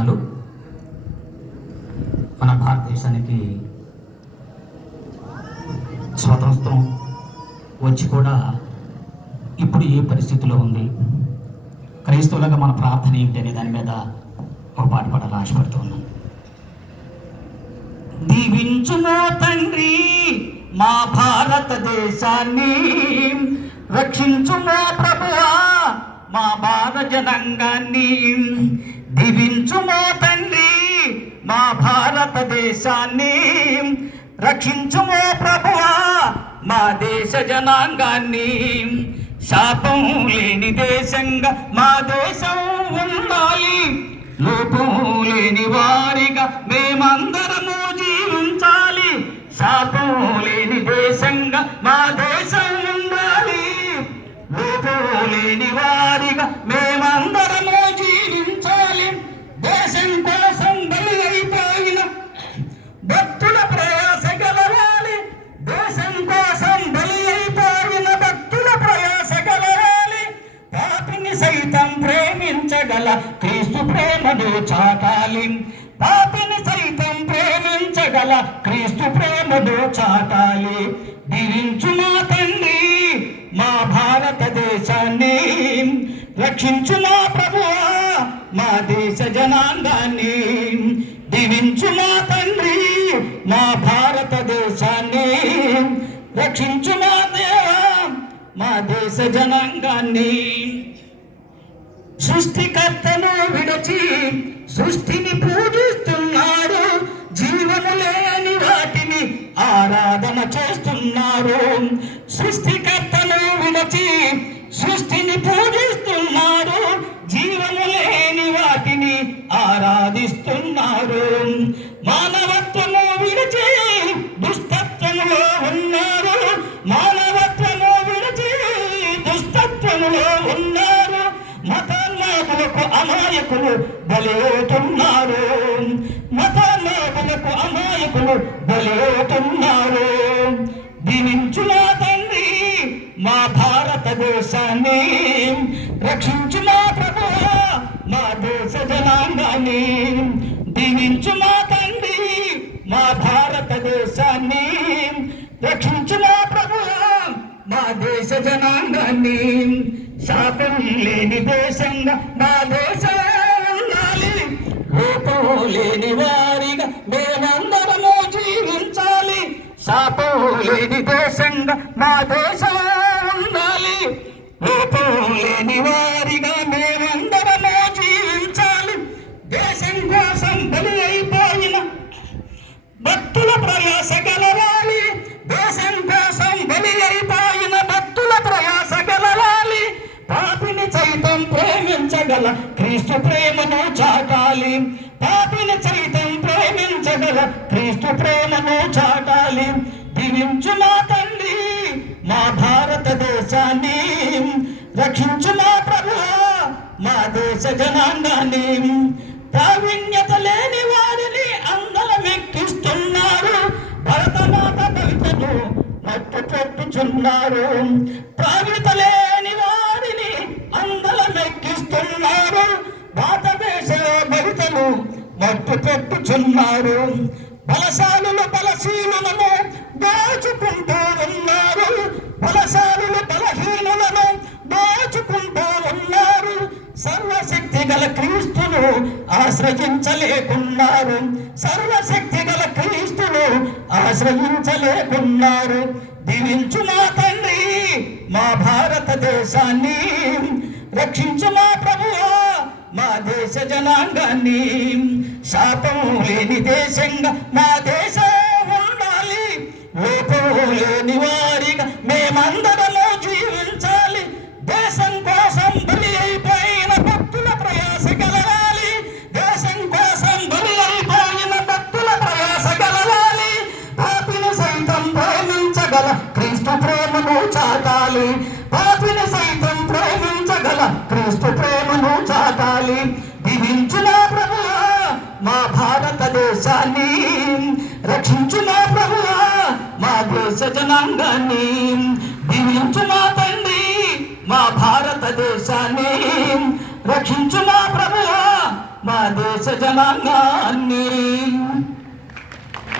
వందనాలు మన భారతదేశానికి స్వతంత్రం వచ్చి కూడా ఇప్పుడు ఏ పరిస్థితిలో ఉంది? క్రైస్తవులుగా మన ప్రార్థన ఏంటి అనే దాని మీద ఒక పాట పాడాలి ఆశపడుతున్నాను దీవించుమో తండ్రి మా భారతదేశాన్ని రక్షించుమో ప్రభువా మా భారత జనాంగాన్ని. దీవించుమో తండ్రి మా భారతదేశాన్ని. రక్షించుమో ప్రభువా మా దేశ జనాంగాన్ని. శాపం లేని దేశంగా మా దేశం ఉండాలి. లోపం లేని వారిగా మేమందరము జీవించాలి. శాపం లేని దేశంగా మా దేశం ఉండాలి. లోపం లేని వారిగా మే గల క్రీస్తు ప్రేమను చాటాలి. పాపిని సైతం ప్రేమించగల క్రీస్తు ప్రేమను చాటాలి. దీవించు మా తండ్రి మా భారతదేశాన్ని. రక్షించు మా ప్రభువా మా దేశ జనాంగాన్ని. దీవించు మా తండ్రి మా భారతదేశాన్ని. రక్షించు మా దేవా మా దేశ జనాంగాన్ని. సృష్టికర్తను విడచి సృష్టిని పూజిస్తున్నారు జీవము లేని వాటిని ఆరాధన చేస్తున్నారు సృష్టికర్తను విడచి సృష్టిని పూజిస్తున్నారు జీవము లేని వాటిని ఆరాధిస్తున్నారు అమాయకులు బలవుతున్నారు మతోన్మాదులకు అమాయకులు బలవుతున్నారు దీవించు మా తండ్రి మా భారతదేశాన్ని? రక్షించు మా ప్రభువా మా దేశ జనాంగాన్ని? దీవించు మా తండ్రి మా భారతదేశాన్ని? రక్షించు మా ప్రభువా మా దేశ జనాంగాన్ని? శాపం లేని దేశంగా నా దేశ లేనివా ప్రేమించగల క్రీస్తు ప్రేమను చాటాలి. పాపిన సైతం ప్రేమించగల క్రీస్తు ప్రేమను చాటాలి. దీవించు మా తండ్రి మా భారతదేశాన్ని. రక్షించు మా ప్రభు మా దేశ జనాంగాన్ని. ప్రావీణ్యత లేని వారిని అందలమెక్కిస్తున్నారు భరతమాత కవితను మట్టు పెట్టుచున్నారు భవితలు మట్టు పెట్టుచున్నారు బలశాలులు బలశీనులను దోచుకుంటూ ఉన్నారు. బలశాలులు బలహీనులను దోచుకుంటూ ఉన్నారు. సర్వశక్తి గల క్రీస్తును ఆశ్రయించలేకున్నారు. సర్వశక్తి గల క్రీస్తును ఆశ్రయించలేకున్నారు. దీవించు మా తండ్రి మా భారతదేశాన్ని. రక్షించు మా ప్రభు మా దేశ జనాంగాన్ని శాపం లేని దేశంగా మా దేశం ఉండాలి. లోపం లేని వారిగా మేమందరము జీవించాలి. దేశం కోసం బలి అయిపోయిన భక్తుల ప్రయాస కలగాలి. దేశం కోసం బలి అయిపోయిన భక్తుల ప్రయాస కలగాలి. పాపిని సైతం ప్రేమించగల క్రీస్తు ప్రేమను చాటాలి. పాపిని సైతం ప్రేమించగల క్రీస్తు ప్రేమను చాటాలి దీవించు నా ప్రభువా మా భారతదేశాన్ని. రక్షించు నా ప్రభువా మా దేశ జనాంగాన్ని. దీవించు తండ్రి మా భారతదేశాన్ని. రక్షించు మా ప్రభువా మా దేశ జనాంగాన్ని.